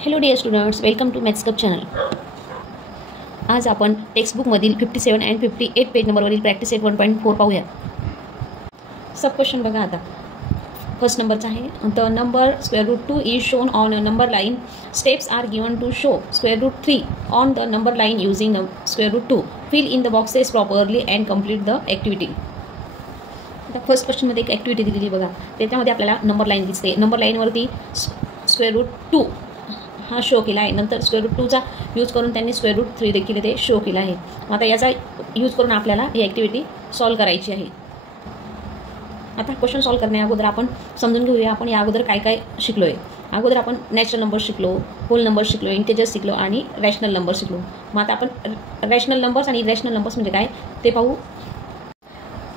Hello dear students, welcome to maths club channel. आज आपण टेक्स्टबुकमधील 57 अँड 58 पेज नंबरवरील प्रॅक्टिस सेट 1.4 पाहूया. सब क्वेश्चन बघा. आता फर्स्ट नंबरचा आहे. The number √2 is shown on a number line. Steps are given to show √3 on the number line using √2. Fill in the boxes properly and complete the activity. आता first क्वेश्चनमध्ये एक activity दिलेली बघा. त्याच्यामध्ये आपल्याला नंबर लाईन दिसते. Number लाईनवरती √2 हा show केला आहे. नंतर √2चा यूज करून त्यांनी √3 देखील ते शो केला आहे. आता याचा यूज करून आपल्याला ही ॲक्टिव्हिटी सॉल्व करायची आहे. आता क्वेश्चन सॉल्व करण्या अगोदर आपण समजून घेऊया आपण या अगोदर काय काय शिकलो आहे. अगोदर आपण नॅचरल नंबर शिकलो, होल नंबर शिकलो, इंटेजर्स शिकलो आणि रॅशनल नंबर शिकलो. मग आता आपण रॅशनल नंबर्स आणि इरॅशनल नंबर्स म्हणजे काय ते पाहू.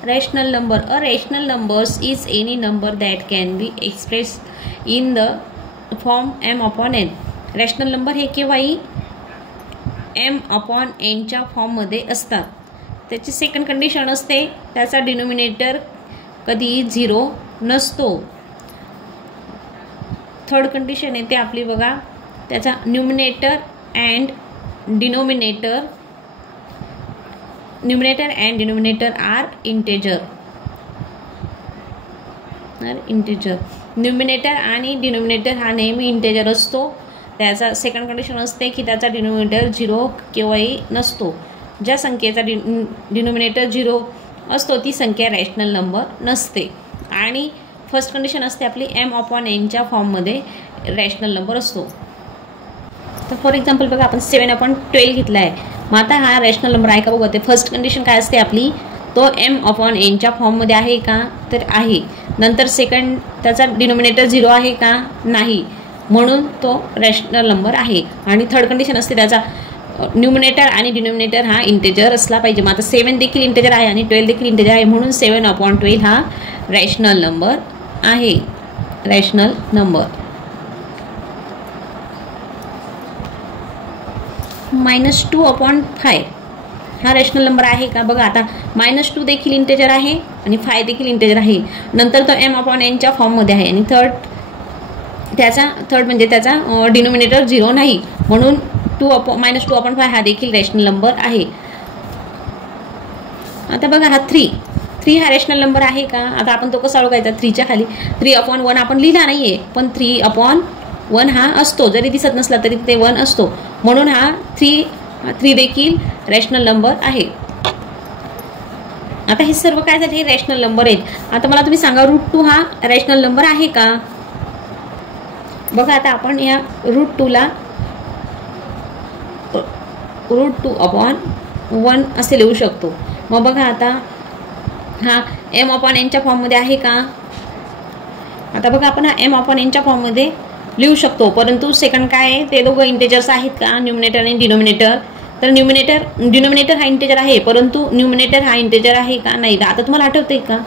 Rational number. A rational numbers is any number that can be express in the form m/n. Rational number हे केव्हाही m/nच्या फॉर्ममध्ये असतात. त्याची सेकंड कंडिशन असते त्याचा डिनोमिनेटर कधी 0 नसतो. थर्ड कंडिशन येते आपली बघा, त्याचा numerator and denominator are integer. Numerator आणि डिनोमिनेटर हा नेहमी इंटेजर असतो. त्याचा सेकंड कंडिशन असते की त्याचा डिनोमिनेटर 0 केव्हाही नसतो. ज्या संख्येचा डिनोमिनेटर 0 असतो ती संख्या रॅशनल नंबर नसते. आणि फर्स्ट कंडिशन असते आपली m/nच्या फॉर्ममध्ये रॅशनल नंबर असतो. तर फॉर एक्झाम्पल बघा, आपण 7/12 घेतला आहे. मग आता हा रॅशनल नंबर आहे का बघा. ते फर्स्ट कंडिशन काय असते आपली, तो m/nच्या फॉर्ममध्ये आहे का, तर आहे. नंतर सेकंड, त्याचा डिनोमिनेटर 0 आहे का, नाही, म्हणून तो रॅशनल नंबर आहे. आणि थर्ड कंडिशन असते त्याचा न्यूमिनेटर आणि डिनोमिनेटर हा इंटेजर असला पाहिजे. मग आता 7 देखील इंटेजर आहे आणि 12 देखील इंटेजर आहे, म्हणून 7/12 हा रॅशनल नंबर आहे. Rational number. -2/5 हा रॅशनल नंबर आहे का बघा. आता -2 देखील इंटेजर आहे आणि 5 देखील इंटेजर आहे. नंतर तो m/nच्या फॉर्ममध्ये आहे आणि थर्ड म्हणजे त्याचा डिनोमिनेटर 0 नाही, म्हणून -2/5 हा देखील रॅशनल नंबर आहे. आता बघा हा 3 हा रॅशनल नंबर आहे का. आता आपण तो कसा ओळखायचा, 3च्या खाली 3/1 आपण लिहिला नाहीये, पण 3/1 हा असतो. जरी दिसत नसला तरी ते 1 असतो, म्हणून हा 3 देखील रॅशनल नंबर आहे. आता हे सर्व काय झाले, हे रॅशनल नंबर आहेत. आता मला तुम्ही सांगा, √2 हा रॅशनल नंबर आहे का बघा. आता आपण या √2ला √2/1 असे लिहू शकतो. मग बघा आता हा m/nच्या फॉर्ममध्ये आहे का. आता बघा आपण हा m/nच्या फॉर्ममध्ये लिहू शकतो, परंतु सेकंड काय आहे, ते दोघं इंटेजर्स आहेत का, न्यूमिनेटर आणि डिनोमिनेटर. तर डिनोमिनेटर हा इंटेजर आहे, परंतु न्यूमिनेटर हा इंटेजर आहे का, नाही. आता तुम्हाला आठवतंय का,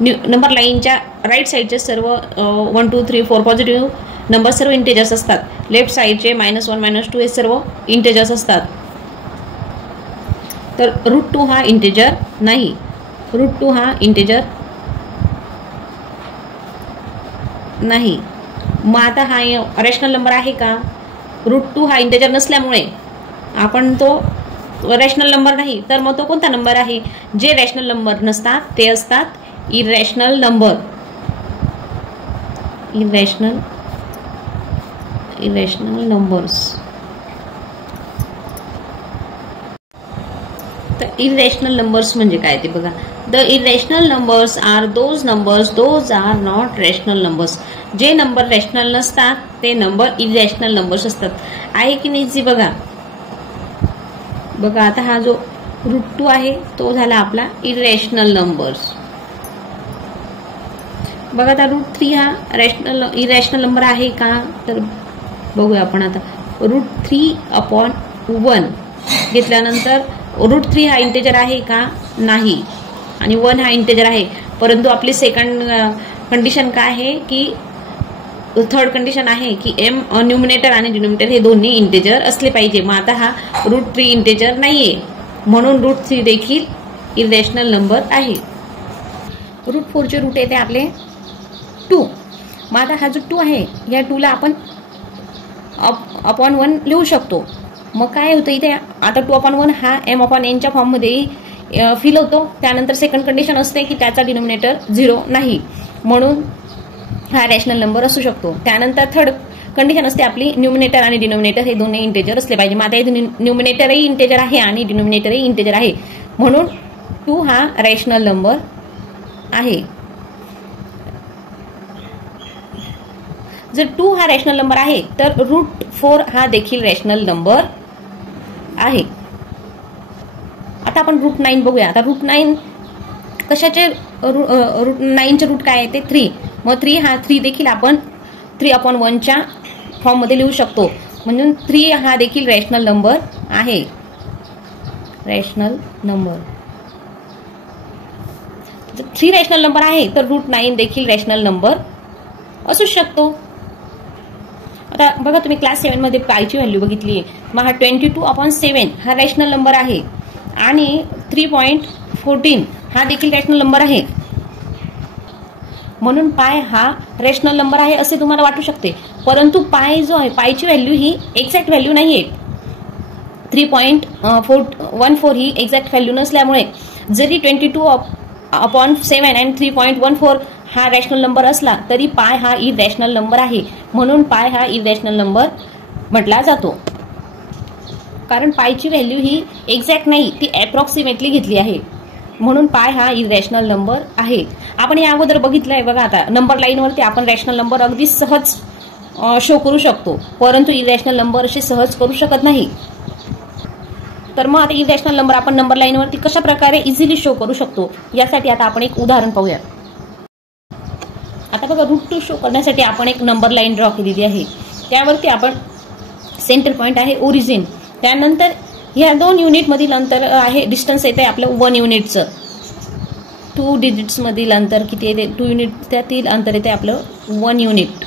नंबर लाईनच्या राईट साईडचे सर्व 1 2 3 4 पॉझिटिव्ह नंबर सर्व इंटेजर्स असतात. लेफ्ट साईडचे -1 -2 हे सर्व इंटेजर्स असतात. तर √2 हा इंटेजर नाही. √2 हा इंटेजर नाही. मग आता हा रॅशनल नंबर आहे का. √2 हा इंटेजर नसल्यामुळे आपण तो रॅशनल नंबर नाही. तर मग तो कोणता नंबर आहे. जे रॅशनल नंबर नसतात ते असतात इरॅशनल नंबर. Irrational numbers. तर इरॅशनल नंबर्स म्हणजे काय ते बघा. The irrational numbers are those are not rational numbers. जे नंबर रॅशनल नसतात ते नंबर इरॅशनल नंबर्स असतात. आहे की नाही जी बघा. आता हा जो √2 आहे तो झाला आपला इरॅशनल नंबर्स. बघा आता √3 हा इरॅशनल नंबर आहे का, तर बघूया आपण. आता √3/1 घेतल्यानंतर √3 हा इंटेजर आहे का, नाही, आणि 1 हा इंटेजर आहे. परंतु आपली सेकंड कंडिशन काय आहे की, थर्ड कंडिशन आहे की न्यूमिनेटर आणि डिनोमिनेटर हे दोन्ही इंटेजर असले पाहिजे. मग आता हा √3 इंटेजर नाहीये, म्हणून √3 देखील इरॅशनल नंबर आहे. √4चे रूट येते आपले 2. मग आता हा जो 2 आहे, या 2ला आपण 2/1 लिहू शकतो. मग काय होतं इथे आता 2/1 हा m/n फॉर्ममध्ये फिल होतो. त्यानंतर सेकंड कंडिशन असते की त्याचा डिनोमिनेटर 0 नाही, म्हणून हा रॅशनल नंबर असू शकतो. त्यानंतर थर्ड कंडिशन असते आपली न्यूमिनेटर आणि डिनोमिनेटर हे दोन्ही इंटेजर असले पाहिजे. मग आता इथे न्यूमिनेटरही इंटेजर आहे आणि डिनोमिनेटरही इंटेजर आहे, म्हणून 2 हा रॅशनल नंबर आहे. जर 2 हा रॅशनल नंबर आहे तर √4 हा देखील रॅशनल नंबर आहे. आता आपण √9 बघूया. आता √9 कशाचे √9चे रूट काय आहे ते 3. मग 3 देखील आपण 3/1 फॉर्ममध्ये लिहू शकतो, म्हणून 3 हा देखील रॅशनल नंबर आहे. रॅशनल नंबर 3 रॅशनल नंबर आहे तर √9 देखील रॅशनल नंबर असू शकतो. आता बघा तुम्ही क्लास 7 मध्ये पायची व्हॅल्यू बघितली. मग हा 22/7 हा रॅशनल नंबर आहे आणि 3.14 हा देखील रॅशनल नंबर आहे, म्हणून पाय हा रॅशनल नंबर आहे असे तुम्हाला वाटू शकते. परंतु पाय जो आहे, पायची व्हॅल्यू ही एक्झॅक्ट व्हॅल्यू नाहीये. 3.14 ही एक्झॅक्ट व्हॅल्यू नसल्यामुळे जरी 22/7 आणि 3.14 हा रॅशनल नंबर असला तरी पाय हा इरॅशनल नंबर आहे, म्हणून पाय हा इरॅशनल नंबर म्हटला जातो. कारण पायची व्हॅल्यू ही एक्झॅक्ट नाही, ती अप्रॉक्सिमेटली घेतली आहे, म्हणून पाय हा इरॅशनल नंबर आहे. आपण या अगोदर बघितलंय बघा. आता नंबर लाईनवरती आपण रॅशनल नंबर अगदी सहज शो करू शकतो, परंतु इरॅशनल नंबर असे सहज करू शकत नाही. तर मग आता इरॅशनल नंबर आपण नंबर लाईनवरती कशा प्रकारे इझिली शो करू शकतो यासाठी आता आपण एक उदाहरण पाहूया. आता बघा √2 शो करण्यासाठी आपण एक नंबर लाईन ड्रॉ केलेली आहे. त्यावरती आपण सेंटर पॉईंट आहे ओरिजिन. त्यानंतर ह्या 2 युनिट मधील अंतर आहे, डिस्टन्स येते आपलं 1 युनिटचं. 2 डिजिट्स मधील अंतर किती येते? 2 युनिट, त्यातील अंतर येते आपलं 1 युनिट.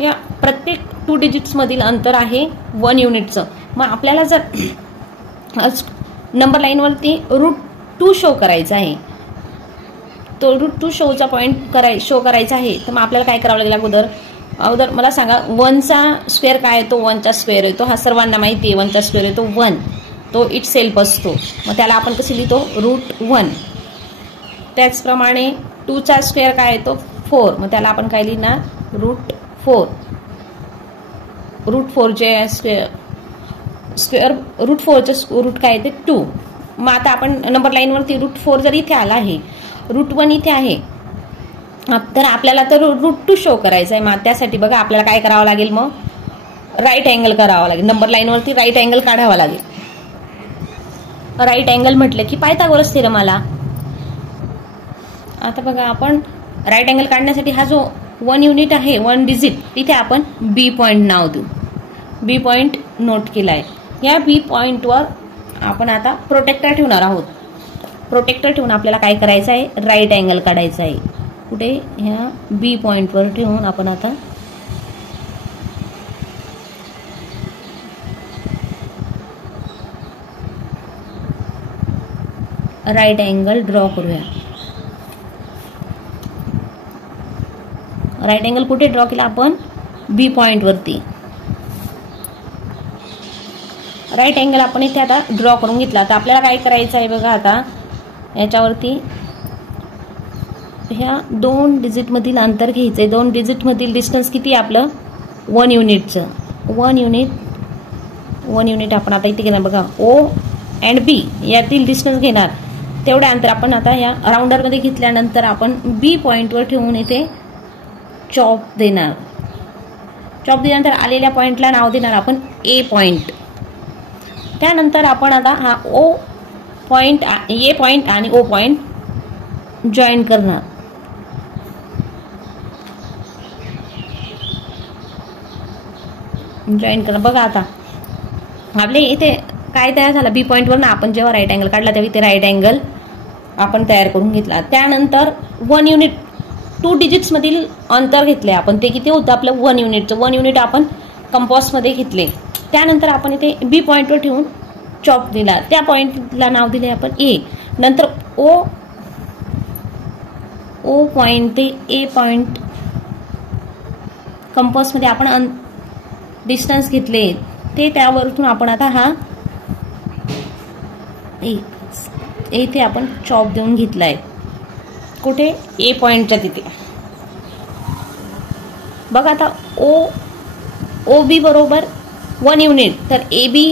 या प्रत्येक 2 डिजिट्स मधील अंतर आहे 1 युनिटचं. मग आपल्याला जर नंबर लाईनवरती √2 शो करायचा आहे, तो √2 शोचा पॉईंट शो करायचा आहे, तर मग आपल्याला काय करावं लागेल? अगोदर मला सांगा 1चा स्क्वेअर काय येतो? 1चा स्क्वेअर येतो, हा सर्वांना माहिती आहे. 1चा स्क्वेअर येतो 1, तो इट सेल्फ असतो. मग त्याला आपण कसं लिहितो? √1. त्याचप्रमाणे 2चा स्क्वेअर काय येतो? 4, मग त्याला आपण काय लिहिणार? √4. √4चे स्क्वेअर √4चे रूट काय येते? 2. मग आता आपण नंबर लाईनवरती √4 जर इथे आला आहे, √1 इथे आहे, तर आपल्याला तर √2 शो करायचं आहे. मग त्यासाठी बघा आपल्याला काय करावं लागेल? मग राईट अँगल करावा लागेल. नंबर लाईनवरती राईट अँगल काढावा लागेल. राईट अँगल म्हटलं की पायथागोरस थेरम आला. आता बघा आपण राईट अँगल काढण्यासाठी हा जो 1 युनिट आहे, 1 डिजिट, तिथे आपण बी पॉईंट नाव देऊ. बी पॉईंट नोट केलाय. या बी पॉईंटवर आपण आता प्रोटेक्टर ठेवणार आहोत. प्रोटेक्टर ठेवून आपल्याला काय करायचं आहे? राईट अँगल काढायचा आहे. कुठे? ह्या बी पॉईंटवर ठेवून आपण आता राईट अँगल ड्रॉ करूया. राईट अँगल कुठे ड्रॉ केला आपण? बी पॉईंटवरती. राईट अँगल आपण इथे आता ड्रॉ करून घेतला. तर आपल्याला काय करायचं आहे बघा. आता याच्यावरती ह्या 2 डिजिट मधील अंतर घ्यायचंय. 2 डिजिट मधील डिस्टन्स किती आहे आपलं? 1 युनिटचं. 1 युनिट आपण आता इथे घेणार बघा. ओ अँड बी यातील डिस्टन्स घेणार. तेवढ्या अंतर आपण आता या राऊंडरमध्ये घेतल्यानंतर आपण बी पॉईंटवर ठेवून इथे चॉप देणार. चॉप दिल्यानंतर आलेल्या पॉईंटला नाव देणार आपण ए पॉईंट. त्यानंतर आपण आता हा ओ पॉईंट, ए पॉईंट आणि ओ पॉईंट जॉईन करणार. जॉईन करा. बघा आता आपले इथे काय तयार झालं? बी पॉईंटवर ना आपण जेव्हा राईट अँगल काढला तेव्हा इथे राईट अँगल आपण तयार करून घेतला. त्यानंतर 1 युनिट 2 डिजिट्स मधील अंतर घेतले आपण. ते किती होतं आपलं? 1 युनिटचं. 1 युनिट आपण कंपॉसमध्ये घेतले. त्यानंतर आपण इथे बी पॉईंटवर ठेवून चॉप दिला. त्या पॉईंटला नाव दिले आपण ए. नंतर ओ पॉईंट ते ए पॉईंट कंपासमध्ये आपण डिस्टन्स घेतले ते त्यावरून आपण आता हा इथे आपण चॉप देऊन घेतलाय कुठे ए पॉइंटच्या तिथे. बघा आता ओ बी बरोबर 1 युनिट, तर A B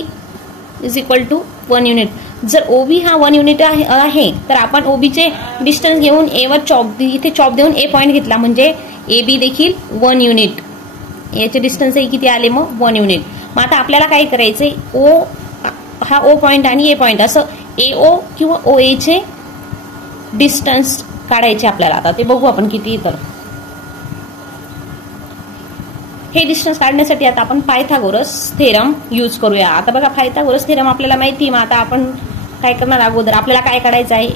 is equal to 1 unit. जर ओ बी हा 1 युनिट आहे तर आपण ओ बीचे डिस्टन्स घेऊन एवर इथे चॉप देऊन ए पॉइंट घेतला म्हणजे ए बी देखील 1 युनिट. याचे डिस्टन्स किती आले मग 1 युनिट. मग आता आपल्याला काय करायचंय, हा ओ पॉइंट आणि ए पॉइंट असं AO किंवा OA चे डिस्टन्स काढायचे आपल्याला. आता ते बघू आपण किती. तर हे डिस्टन्स काढण्यासाठी आता आपण पायथागोरस थेरम यूज करूया. आता बघा पायथागोरस थेरम आपल्याला माहिती, मग आता आपण काय करणार, अगोदर आपल्याला काय काढायचं आहे,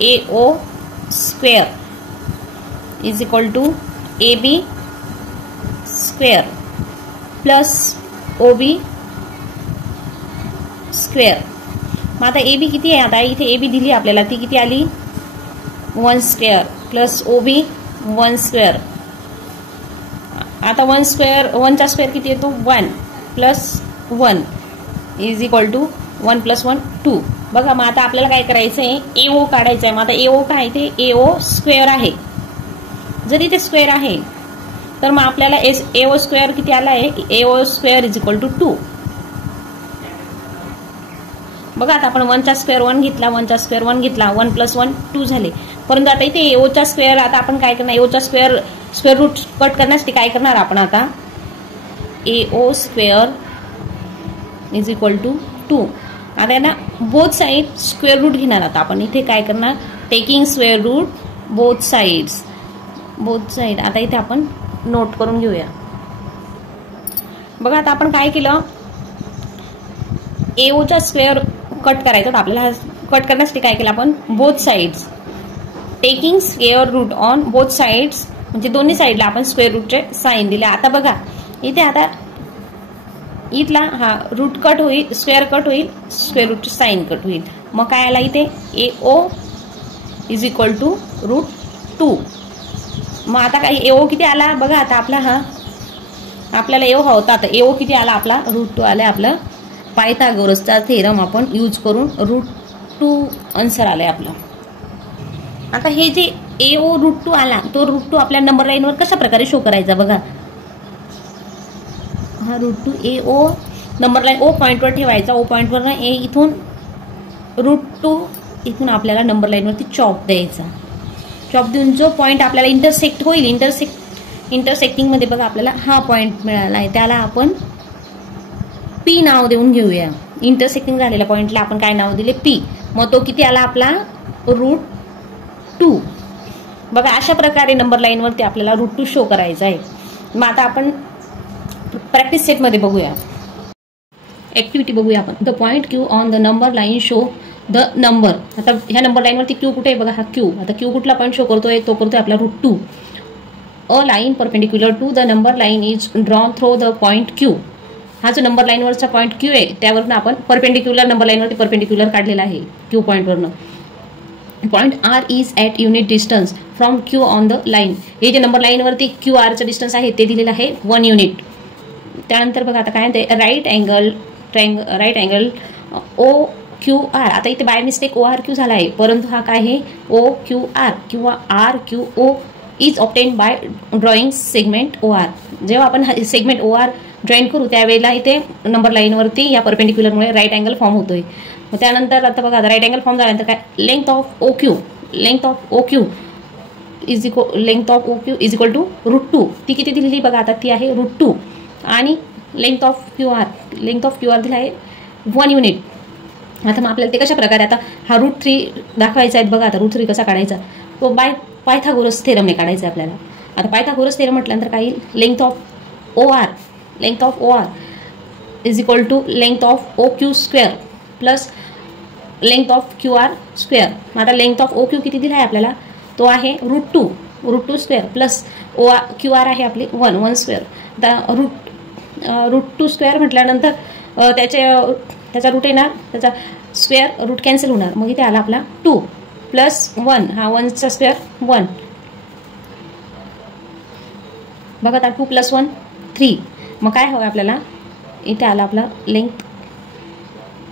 AO square is equal to AB square plus OB square. मग आता AB किती आहे, आता इथे AB दिली आपल्याला, ती किती आली 1 स्क्वेअर प्लस OB 1 स्क्वेअर. आता 1 स्क्वेअर 1 चा स्क्वेअर किती येतो 1 plus 1 is equal to 1 plus 1 2. बघा मग आता आपल्याला काय करायचं आहे, AO काढायचं आहे. मग आता AO काय, ते AO स्क्वेअर आहे. जरी ते स्क्वेअर आहे तर मग आपल्याला AO स्क्वेअर किती आला आहे, AO square is equal to 2. बघा आता आपण 1 चा स्क्वेअर 1 घेतला, 1 चा स्क्वेअर 1 घेतला, 1 प्लस 1 2 झाले. परंतु आता इथे AO चा स्क्वेअर, आता आपण काय करणार, AO चा स्क्वेअर रूट कट करण्यासाठी काय करणार आपण, आता AO square is equal to 2. आता यांना बोथ साइड स्क्वेअर रूट घेणार. आता आपण इथे काय करणार, taking square root both side. आता इथे आपण नोट करून घेऊया. बघा आता आपण काय केलं, AO चा स्क्वेअर कट करायचा. तर आपल्याला कट करण्यासाठी काय केलं आपण, both sides taking square root on both sides, म्हणजे दोन्ही साइडला आपण स्क्वेअर रूटचे साइन दिले. आता बघा इथे आता इथला हा रूट कट होईल, स्क्वेअर कट होईल, स्क्वेअर रूटचे साइन कट होईल. मग काय आला इथे AO is equal to root 2. मग आता काय AO किती आला बघा, आता आपला हा आपल्याला AO हा होता, आता AO किती आला आपला रूट 2 आलाय. आपलं पायथागोरसचा थेरम आपण यूज करून रूट 2 आन्सर आलाय आपलं. आता हे जे AO रूट 2 आला, तो रूट 2 आपल्या नंबर लाईनवर कशा प्रकारे शो करायचा बघा. हा root 2 AO number line O पॉइंटवर ठेवायचा. O पॉइंटवर ना इथून रूट 2 इथून आपल्याला नंबर लाईनवरती चॉप द्यायचा. चॉप देऊन जो पॉइंट आपल्याला इंटरसेक्ट होईल, इंटरसेक्टिंग मध्ये बघा आपल्याला हा पॉइंट मिळाला आहे, त्याला आपण P नाव देऊन घेऊया. इंटरसेक्टिंग झालेल्या पॉइंटला आपण काय नाव दिले, P. मग तो किती आला आपला रूट 2. बघा अशा प्रकारे नंबर लाईनवरती आपल्याला रूट 2 शो करायचा आहे. मग आता आपण प्रॅक्टिस सेटमध्ये बघूया, ऍक्टिव्हिटी बघूया आपण. The point Q on the number line show the number. आता ह्या नंबर लाईनवरती Q कुठे आहे बघा, हा Q. आता Q कुठला पॉईंट शो करतोय, तो करतोय आपला root 2. A line perpendicular to the number line is drawn through the point Q. हा जो नंबर लाईनवरचा पॉईंट Q आहे त्यावरनं आपण परपेंडिक्युलर नंबर लाईनवरती परपेंडिक्युलर काढलेला आहे Q पॉईंटवरनं. Point R is at unit distance from Q on the line. हे जे number लाईनवरती QRचं distance आहे ते दिलेलं आहे 1 युनिट. त्यानंतर बघा आता काय म्हणते, राईट अँगल OQR. आता इथे बाय मिस्टेक ORQ झाला आहे, परंतु हा काय आहे OQR किंवा RQO is obtain bye drawing segment OR. जेव्हा आपण सेगमेंट OR जॉईन करू त्यावेळेला इथे नंबर लाईनवरती या परपेंडिक्युलरमुळे राईट अँगल फॉर्म होतोय. मग त्यानंतर आता बघा राईट अँगल फॉर्म झाल्यानंतर काय, length of OQ is equal to root 2. ती किती दिलेली बघा, आता ती आहे रूट 2. आणि लेंथ ऑफ QR दिला आहे 1 युनिट. आता मग आपल्याला ते कशा प्रकारे, आता हा रूट 3 दाखवायचा आहे बघा. आता रूट 3 कसा काढायचा, तो बाय पायथागोरस थेरमने काढायचा आहे आपल्याला. आता पायथागोरस थेरम म्हटल्यानंतर काय येईल, length of OR is equal to length of OQ square plus length of QR square. आता लेंथ ऑफ OQ किती दिला आहे आपल्याला, तो आहे रूट 2 स्क्वेअर प्लस QR आहे आपली 1 स्क्वेअर. आता रूट 2 स्क्वेअर म्हटल्यानंतर त्याचा रूट येणार, त्याचा स्क्वेअर रूट कॅन्सल होणार. मग इथे आला आपला 2 प्लस 1, हा 1चा स्क्वेअर 1 बघा आता 2 + 1 3. मग काय हवं आपल्याला, इथे आला आपला length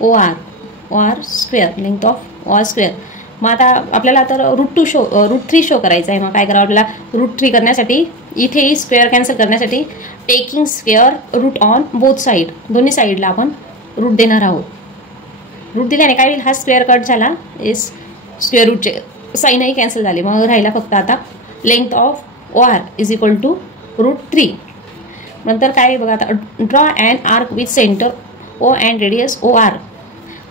OR square, length of OR square. मग आता आपल्याला तर √3 शो करायचं आहे. मग काय करावं आपल्याला, √3 करण्यासाठी इथे स्क्वेअर कॅन्सल करण्यासाठी taking square root on both side, दोन्ही साईडला आपण रूट देणार आहोत. रूट दिल्याने काय होईल, हा स्क्वेअर कट झाला, स्क्वेअर रूटचे साईनही कॅन्सल झाले. मग राहिला फक्त आता length of OR is equal to √3. नंतर काय बघा आता, draw and arc with centre O and radius OR.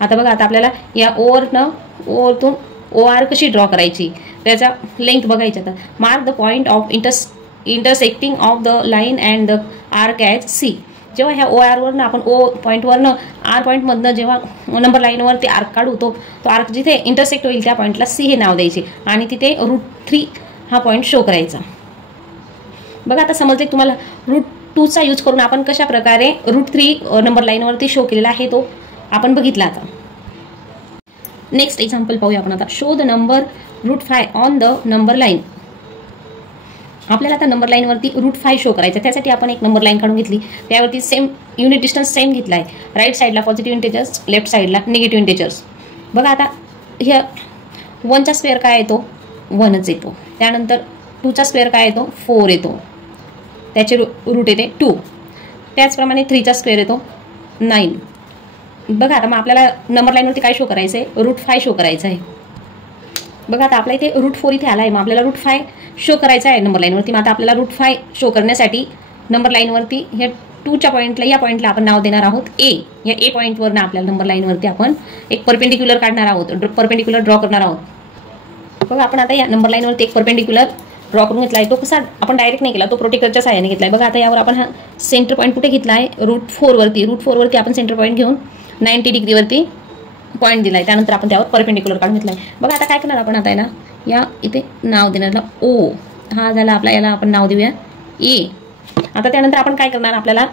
आता बघा आता आपल्याला या ओवरतून OR कशी ड्रॉ करायची, त्याचा लेंथ बघायची. आता mark the point of intersecting of the line and the arc as C. जेव्हा ह्या ORवरनं आपण O पॉईंटवरनं R पॉईंटमधनं जेव्हा नंबर लाईनवर ते आर्क काढू, तो आर्क जिथे इंटरसेक्ट होईल त्या पॉईंटला C हे नाव द्यायचे आणि तिथे √3 हा पॉईंट शो करायचा. बघा आता समजले तुम्हाला, √2चा यूज करून आपण कशा प्रकारे √3 नंबर लाईनवरती शो केलेला आहे तो आपण बघितला. आता नेक्स्ट एक्झाम्पल पाहूया आपण. आता show the number √5 on the number line. आपल्याला आता नंबर लाईनवरती √5 शो करायचं. त्यासाठी आपण एक नंबर लाईन काढून घेतली, त्यावरती सेम युनिट डिस्टन्स सेम घेतला आहे. राईट साईडला पॉझिटिव्ह इंटेजर्स, लेफ्ट साईडला निगेटिव्ह इंटेजर्स. बघा आता ह्या 1चा स्क्वेअर काय येतो, 1च येतो. त्यानंतर 2चा स्क्वेअर काय येतो, 4 येतो, त्याचे रूट येते 2. त्याचप्रमाणे 3चा स्क्वेअर येतो 9. बघा आता मग आपल्याला नंबर लाईनवरती काय शो करायचं आहे, √5 शो करायचं आहे. बघा आता आपल्या इथे √4 इथे आला आहे. मग आपल्याला √5 शो करायचा आहे नंबर लाईनवरती. मग आता आपल्याला √5 शो करण्यासाठी नंबर लाईनवरती ह्या 2च्या पॉईंटला, या पॉईंटला आपण नाव देणार आहोत A. या A पॉईंटवरनं आपल्याला नंबर लाईनवरती आपण एक परपेंडिक्युलर काढणार आहोत, परपेंडिक्युलर ड्रॉ करणार आहोत. बघा आपण आता या नंबर लाईनवरती एक परपेंडिक्युलर ड्रॉ करून घेतला आहे. तो कसा आपण डायरेक्ट नाही केला, तो प्रोटेक्टरच्या साहाय्याने घेतला आहे. बघा आता यावर आपण हा सेंटर पॉईंट कुठे घेतला आहे, √4वरती आपण सेंटर पॉईंट घेऊन 90 डिग्रीवरती पॉईंट दिला आहे. त्यानंतर आपण त्यावर परपेंडिक्युलर काढून घेतला आहे. बघा आता काय करणार आपण, आता याला या इथे नाव देणार O. हा झाला आपला, याला आपण नाव देऊया A. आता त्यानंतर आपण काय करणार, आपल्याला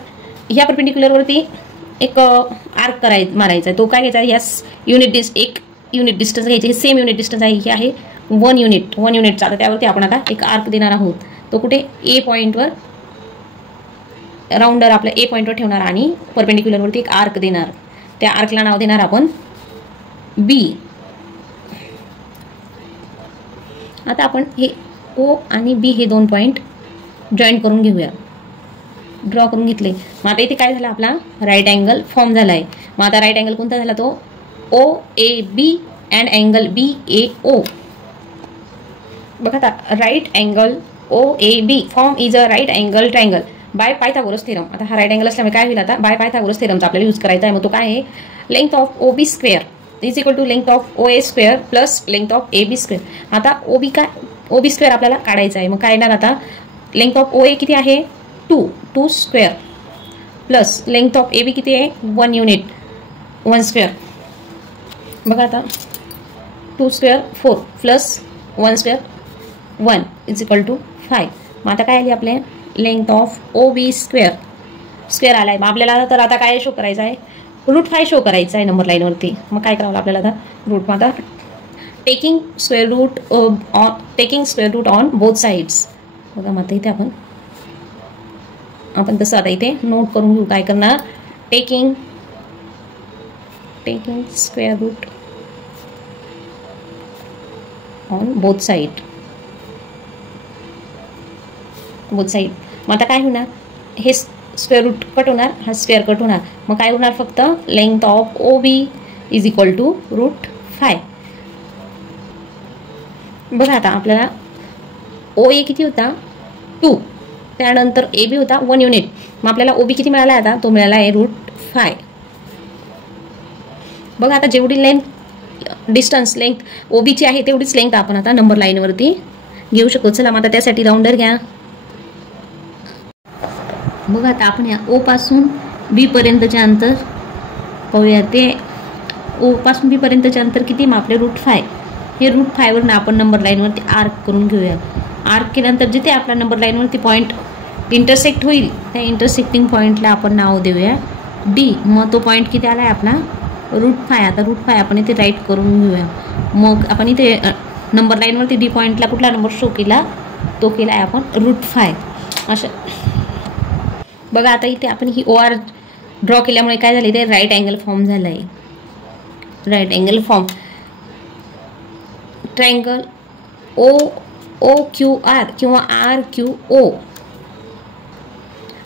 ह्या परपेंडिक्युलरवरती एक आर्क मारायचा आहे. तो काय घ्यायचा आहे, या एक युनिट डिस्टन्स घ्यायचे. हे सेम युनिट डिस्टन्स आहे, हे आहे 1 युनिटचा. आता त्यावरती आपण आता एक आर्क देणार आहोत. तो कुठे A पॉईंटवर, राऊंडर आपल्या A पॉईंटवर ठेवणार आणि परपेंडिक्युलरवरती एक आर्क देणार. त्या आर्कला नाव देणार आपण B. आता आपण हे O आणि B हे 2 पॉईंट जॉईंट करून घेऊया, ड्रॉ करून घेतले. मग आता इथे काय झालं, आपला राईट अँगल फॉर्म झाला आहे. मग आता राईट अँगल कोणता झाला, तो OAB अँड अँगल BAO. बघा आता right angle OAB form is a right angle triangle by Pythagoras theorem. आता हा राईट अँगल असल्यामुळे काय होईल, आता बाय पायथागोरस थेरमचा आपल्याला यूज करायचा आहे. मग तो काय आहे, length of OB square is equal to length of OA square plus length of AB square. आता OB स्क्वेअर आपल्याला काढायचा आहे. मग काय येणार, आता लेंथ ऑफ OA किती आहे, 2 square plus length of AB किती आहे, 1 युनिट, 1 स्क्वेअर. बघा आता 2 square 4 plus 1 square 1 is equal to 5. मग आता काय आली आपले लेंथ ऑफ OB स्क्वेअर आला आहे. मग आपल्याला तर आता काय शो करायचं आहे, √5 शो करायचं आहे नंबर लाईनवरती. मग काय करावं आपल्याला आता, आता taking square root on both sides. बघा मग आता इथे आपण तसं आता इथे नोट करून घेऊ. काय करणार, taking square root on both side. मग आता काय होणार, हे स्क्वेअर रूट कट होणार, हा स्क्वेअर कट होणार. मग काय होणार, फक्त length of OB is equal to √5. बघा आता आपल्याला OA किती होता, 2. त्यानंतर AB होता 1 युनिट. मग आपल्याला OB किती मिळाला, आता तो मिळाला आहे √5. बघा आता जेवढी डिस्टन्स लेंथ OBची आहे तेवढीच लेंथ आपण आता नंबर लाईनवरती घेऊ शकतो. चला मग आता त्यासाठी राऊंडर घ्या. बघा आता आपण या O पासून B पर्यंतचे अंतर पाहूया. ते O पासून B पर्यंतचे अंतर किती, मग आपले √5. हे √5वरनं आपण नंबर लाईनवरती आर्क करून घेऊया. आर्क केल्यानंतर जिथे आपला नंबर लाईनवरती पॉईंट इंटरसेक्ट होईल त्या इंटरसेक्टिंग पॉईंटला आपण नाव देऊया D. मग तो पॉईंट किती आला आहे आपला √5. आता √5 आपण इथे राईट करून घेऊया. मग आपण इथे नंबर लाईनवरती D पॉईंटला कुठला नंबर शो केला, तो केला आहे आपण √5. अशा बघा आता इथे आपण ही OR ड्रॉ केल्यामुळे काय झाले, ते राईट अँगल फॉर्म झाला आहे. Right angle form triangle OQR किंवा RQO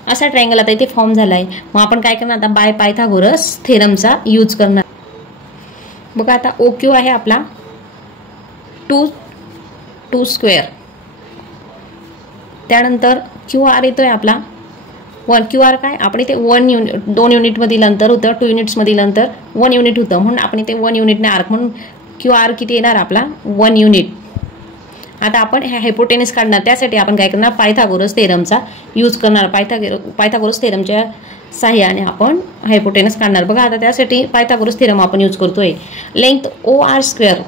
असा ट्रायंगल आता इथे फॉर्म झाला आहे. मग आपण काय करणार आता, बाय पायथागोरस थेरमचा यूज करणार. बघा आता OQ आहे आपला 2 स्क्वेअर, त्यानंतर QR येतोय आपला 1. QR काय, आपण इथे 1 युनिट 2 युनिटमधील अंतर होतं, 2 युनिट्समधील अंतर 1 युनिट होतं, म्हणून आपण इथे 1 युनिटने आर्क, म्हणून QR किती येणार आपला 1 युनिट. आता आपण हायपोटेनस काढणार, त्यासाठी आपण काय करणार, पायथागोरस थेरमचा यूज करणार. पायथागोरस थेरमच्या साहाय्याने आपण हायपोटेनस काढणार. बघा आता त्यासाठी पायथागोरस थेरम आपण यूज करतोय. Length OR square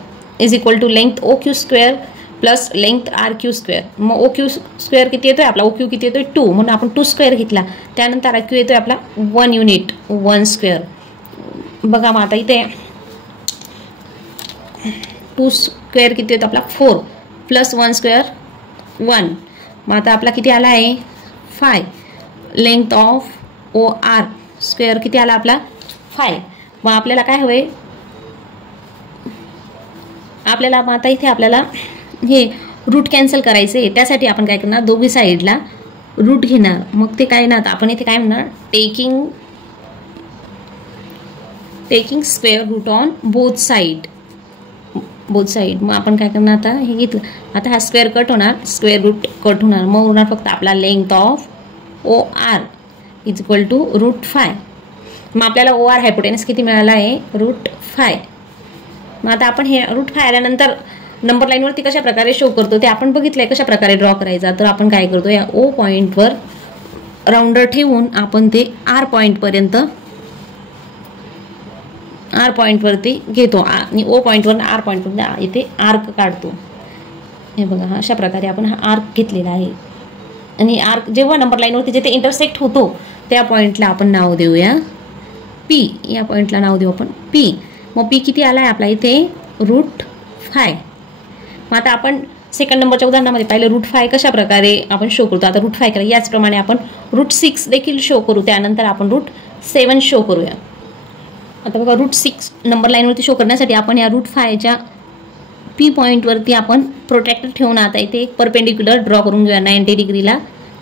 is equal to length OQ square plus length RQ square. मग OQ स्क्वेअर किती येतोय आपला, OQ किती येतोय 2, म्हणून आपण 2 स्क्वेअर घेतला. त्यानंतर RQ येतोय आपला 1 युनिट 1 स्क्वेअर. बघा मग आता इथे 2 स्क्वेअर किती येतो आपला 4 प्लस 1 स्क्वेअर 1. मग आता आपला किती आला आहे 5. लेंथ ऑफ OR स्क्वेअर किती आला आपला 5. मग आपल्याला काय हवे, आपल्याला मग आता इथे आपल्याला हे रूट कॅन्सल करायचे. त्यासाठी आपण काय करणार, दोघी साईडला रूट घेणार. मग ते काय ना, आपण इथे काय म्हणणार, taking square root on both side. मग आपण काय करणार, आता हे घेतलं, आता हा स्क्वेअर कट होणार, स्क्वेअर रूट कट होणार. मग होणार फक्त आपला length of OR is equal to √5. मग आपल्याला OR हायपोटेनस किती मिळाला आहे √5. मग आता आपण हे √5 आल्यानंतर नंबर लाईनवरती कशा प्रकारे शो करतो ते आपण बघितलंय, कशा प्रकारे ड्रॉ करायचा. तर आपण काय करतो, या O पॉईंटवर राऊंडर ठेवून आपण ते R पॉईंटवरती घेतो आणि O पॉईंटवर R पॉईंटवर इथे आर्क काढतो. हे बघा अशा प्रकारे आपण हा आर्क घेतलेला आहे. आणि आर्क जेव्हा नंबर लाईनवरती जिथे इंटरसेक्ट होतो त्या पॉईंटला आपण नाव देऊया P. या पॉईंटला नाव देऊ आपण P. मग P किती आला आहे आपला इथे √5. मग आता आपण सेकंड नंबरच्या उदाहरणामध्ये पाहिलं √5 कशा प्रकारे आपण शो करतो. आता √5 करा, याचप्रमाणे आपण √6 देखील शो करू. त्यानंतर आपण √7 शो करूया. आता बघा √6 नंबर लाईनवरती शो करण्यासाठी आपण या √5च्या P पॉईंटवरती आपण प्रोट्रॅक्टर ठेवून आता इथे एक परपेंडिक्युलर ड्रॉ करून घेऊया. 90 डिग्रीला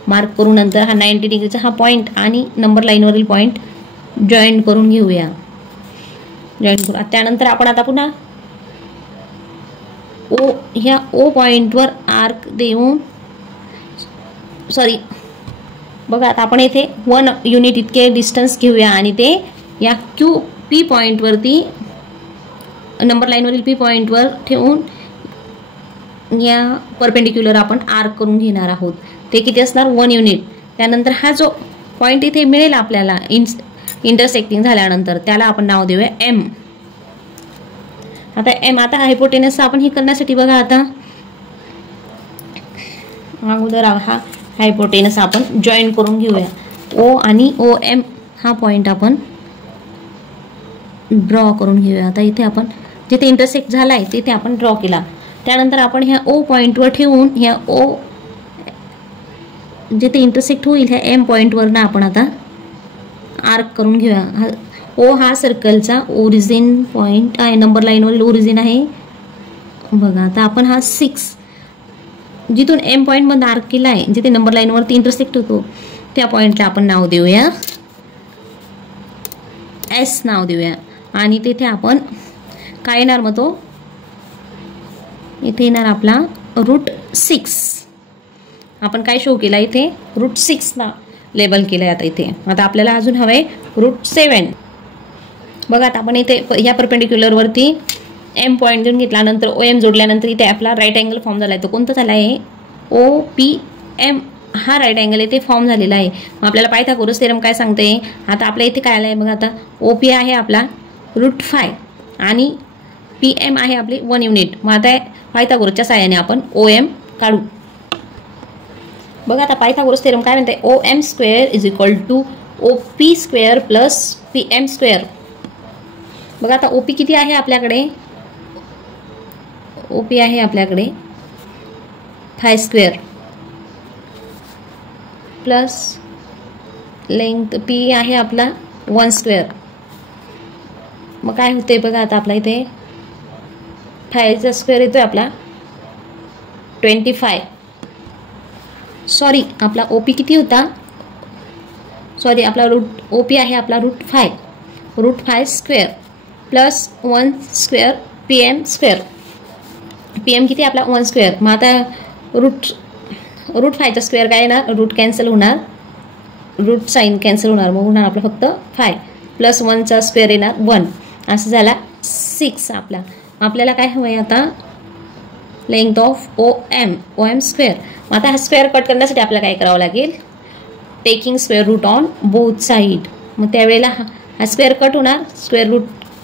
मार्क करून नंतर हा 90 डिग्रीचा हा पॉईंट आणि नंबर लाईनवरील पॉईंट जॉईन करून घेऊया. त्यानंतर आपण आता पुन्हा ह्या O पॉईंटवर आर्क देऊन बघा आता आपण इथे 1 युनिट इतके डिस्टन्स घेऊया आणि ते या P पॉईंटवरती नंबर लाईनवरील P पॉईंटवर ठेवून या परपेंडिक्युलर आपण आर्क करून घेणार आहोत. ते किती असणार 1 युनिट. त्यानंतर हा जो पॉईंट इथे मिळेल आपल्याला इंटरसेक्टिंग झाल्यानंतर त्याला आपण नाव देऊया M. आता M, आता हायपोटेनस आपण हे करण्यासाठी बघा आता अगोदर हा हायपोटेनस आपण जॉईन करून घेऊया. O आणि OM हा पॉईंट आपण ड्रॉ करून घेऊया. आता इथे आपण जिथे इंटरसेक्ट झाला आहे तिथे आपण ड्रॉ केला. त्यानंतर आपण ह्या O पॉईंटवर ठेवून ह्या O जिथे इंटरसेक्ट होईल ह्या M पॉईंटवरनं आपण आता आर्क करून घेऊया. O हा सर्कलचा ओरिजिन पॉईंट आहे, नंबर लाईनवरील ओरिजिन आहे. बघा आता आपण हा 6 जिथून M पॉईंटमध्ये आर्क केला आहे, जिथे नंबर लाईनवरती इंटरसेक्ट होतो त्या पॉईंटला आपण नाव देऊया S नाव देऊया. आणि तिथे आपण काय येणार, मग तो इथे येणार आपला √6. आपण काय शो केला इथे √6 ना लेबल केलंय. आता इथे आता आपल्याला अजून हवंय √7. बघा आता आपण इथे या परपेंडिक्युलरवरती M पॉईंट देऊन घेतल्यानंतर OM जोडल्यानंतर इथे आपला राईट अँगल फॉर्म झाला आहे. तो कोणता झाला आहे OPM हा राईट अँगल इथे फॉर्म झालेला आहे. मग आपल्याला पायथागोरस थेरम काय सांगते, आता आपल्या इथे काय आलं आहे बघा. आता OP आहे आपला √5 आणि PM आहे आपली 1 युनिट. मग आता पायथागोरसच्या साहाय्याने आपण OM काढू. बघा आता पायथागोरस थेरम काय म्हणते, OM square is equal to OP square plus PM square. बघा आता OP किती आहे आपल्याकडे, OP आहे आपल्याकडे 5 स्क्वेअर प्लस लेंथ पी आहे आपला 1 स्क्वेअर. मग काय होते बघा आता आपला इथे 5चा स्क्वेअर येतोय आपला 25. सॉरी आपला ओपी किती होता, सॉरी आपला ओपी आहे आपला √5 square plus 1 square PM square. PM किती आपला 1 स्क्वेअर. मग आता √5चा स्क्वेअर काय येणार, रूट कॅन्सल होणार, रूट साईन कॅन्सल होणार, मग होणार आपलं फक्त 5 प्लस 1चा स्क्वेअर येणार 1. असं झाला 6 आपला. आपल्याला काय हवं आहे आता, लेंथ ऑफ OM स्क्वेअर. मग आता हा स्क्वेअर कट करण्यासाठी आपल्याला काय करावं लागेल, taking square root on both side. मग त्यावेळेला हा स्क्वेअर कट होणार, स्क्वेअर रूट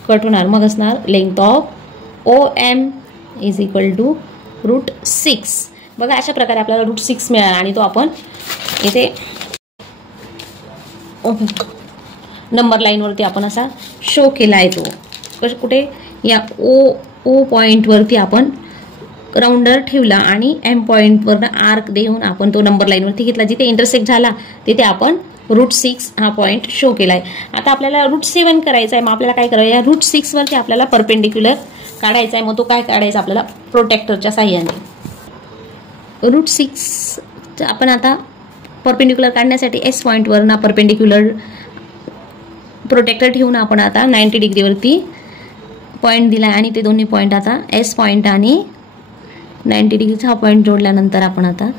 कट होणार, मग असणार length of OM is equal to √6. बघा अशा प्रकारे आपल्याला √6 मिळाला आणि तो आपण इथे नंबर लाईनवरती आपण असा शो केला आहे. तो कुठे या O पॉईंटवरती आपण राऊंडर ठेवला आणि M पॉईंटवरनं आर्क देऊन आपण तो नंबर लाईनवरती घेतला. जिथे इंटरसेक्ट झाला तिथे आपण √6 हा पॉईंट शो केला आहे. आता आपल्याला √7 करायचा आहे. मग आपल्याला काय करावं, या √6 वरती आपल्याला परपेंडिक्युलर काढायचा आहे. मग तो काय काढायचा आपल्याला, प्रोटेक्टरच्या साह्याने. √6 आपण आता परपेंडिक्युलर काढण्यासाठी S पॉईंटवरनं परपेंडिक्युलर प्रोटेक्टर ठेवून आपण आता 90 डिग्रीवरती पॉईंट दिला आणि ते दोन्ही पॉईंट आता S पॉईंट आणि 90 डिग्रीचा हा पॉईंट जोडल्यानंतर आपण आता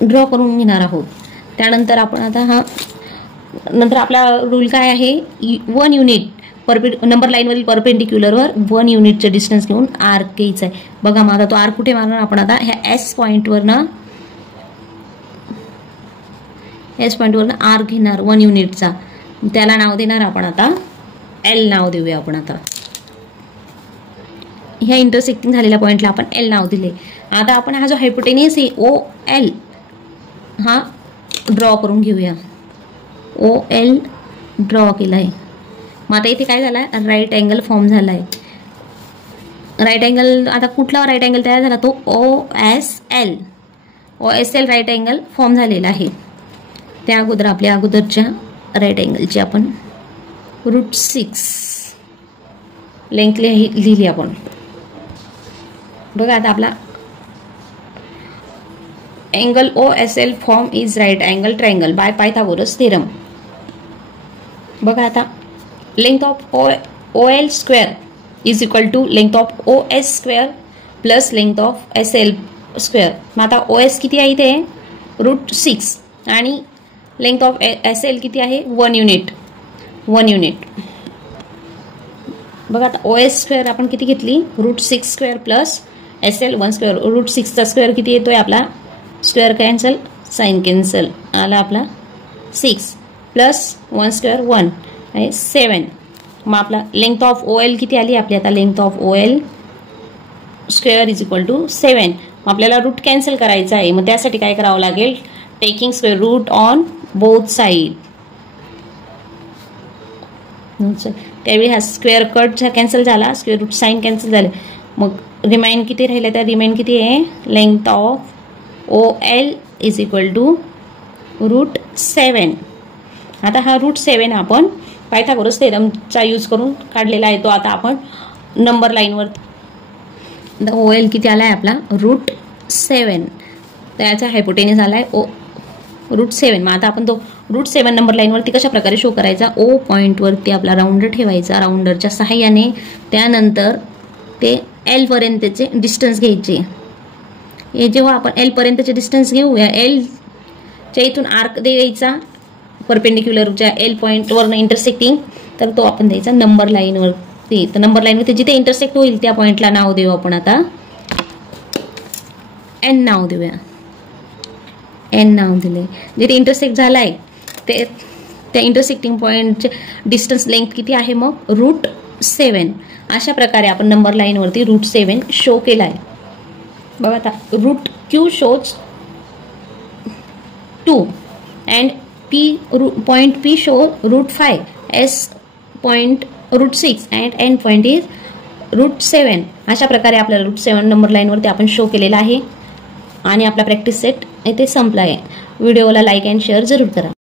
ड्रॉ करून घेणार आहोत. त्यानंतर आपण आता नंतर आपला रूल काय आहे, 1 युनिट नंबर लाईनवरील परपेंडिक्युलरवर 1 युनिटचं डिस्टन्स घेऊन आर्क घ्यायचा आहे. बघा मग आता तो आर्क कुठे मारणार आपण, आता ह्या S पॉईंटवरनं आर्क घेणार 1 युनिटचा. त्याला नाव देणार आपण आता L नाव देऊया आपण. आता ह्या इंटरसेक्टिंग झालेल्या पॉईंटला आपण L नाव दिले. आता आपण हा जो हायपोटेनियस आहे OL हा ड्रॉ करून घेऊया. OL ड्रॉ केला आहे. मग आता इथे काय झाला, राईट अँगल फॉर्म झाला आहे. राईट अँगल, आता कुठला राईट अँगल तयार झाला, तो OSL राईट अँगल फॉर्म झालेला आहे. त्या अगोदर आपल्या अगोदरच्या राईट अँगलची आपण √6 लेंथ लिहिली आपण. बघा आता आपला angle OSL form is right angle triangle by Pythagoras theorem. बघा आता length of OL square is equal to length of OS square plus length of SL square. मग आता OS किती आहे इथे √6 आणि लेंथ ऑफ SL किती आहे 1 युनिट. बघा आता OS स्क्वेअर आपण किती घेतली, √6 स्क्वेअर प्लस SL 1 स्क्वेअर. √6चा स्क्वेअर किती येतोय आपला, स्क्वेअर कॅन्सल साइन कॅन्सल आला आपला 6 प्लस 1 स्क्वेअर 1 आहे 7. मग आपला लेंथ ऑफ OL किती आली आपली, आता length of OL square is equal to 7. मग आपल्याला रूट कॅन्सल करायचा आहे. मग त्यासाठी काय करावं लागेल, taking square root on both side. त्यावेळी हा स्क्वेअर कट कॅन्सल झाला, स्क्वेअर रूट साईन कॅन्सल झाले. मग रिमाइंड किती राहिले, तर रिमाइंड किती आहे, length of OL is equal to √7. आता हा √7 आपण पायथागोरस थेरमचा यूज करून काढलेला आहे. तो आता आपण नंबर लाईनवर OL किती आला आहे आपला √7. त्याचा हायपोटेनियस आला आहे √7. मग आता आपण तो √7 नंबर लाईनवरती कशा प्रकारे शो करायचा, O पॉईंटवरती आपला राऊंडर ठेवायचा राऊंडरच्या सहाय्याने. त्यानंतर ते L पर्यंतचे डिस्टन्स घ्यायचे. हे जेव्हा आपण L पर्यंतचे डिस्टन्स घेऊ, या Lच्या इथून आर्क द्यायचा परपेंडिक्युलरच्या L पॉईंटवरनं इंटरसेक्टिंग, तर तो आपण द्यायचा नंबर लाईनवरती. तर नंबर लाईनवरती जिथे इंटरसेक्ट होईल त्या पॉईंटला नाव देऊ आपण आता N नाव देऊया. N नाव दिले. जिथे इंटरसेक्ट झालाय ते त्या इंटरसेक्टिंग पॉईंटचे डिस्टन्स लेंथ किती आहे, मग √7. अशा प्रकारे आपण नंबर लाईनवरती √7 शो केला आहे. बघा आता √Q shows 2 and point P show √5, S point √6 and N point is √7. अशा प्रकारे आपल्याला √7 नंबर लाईनवरती आपण शो केलेला आहे. आणि आपला प्रॅक्टिस सेट इथे संपला आहे. व्हिडिओला लाईक अँड शेअर जरूर करा.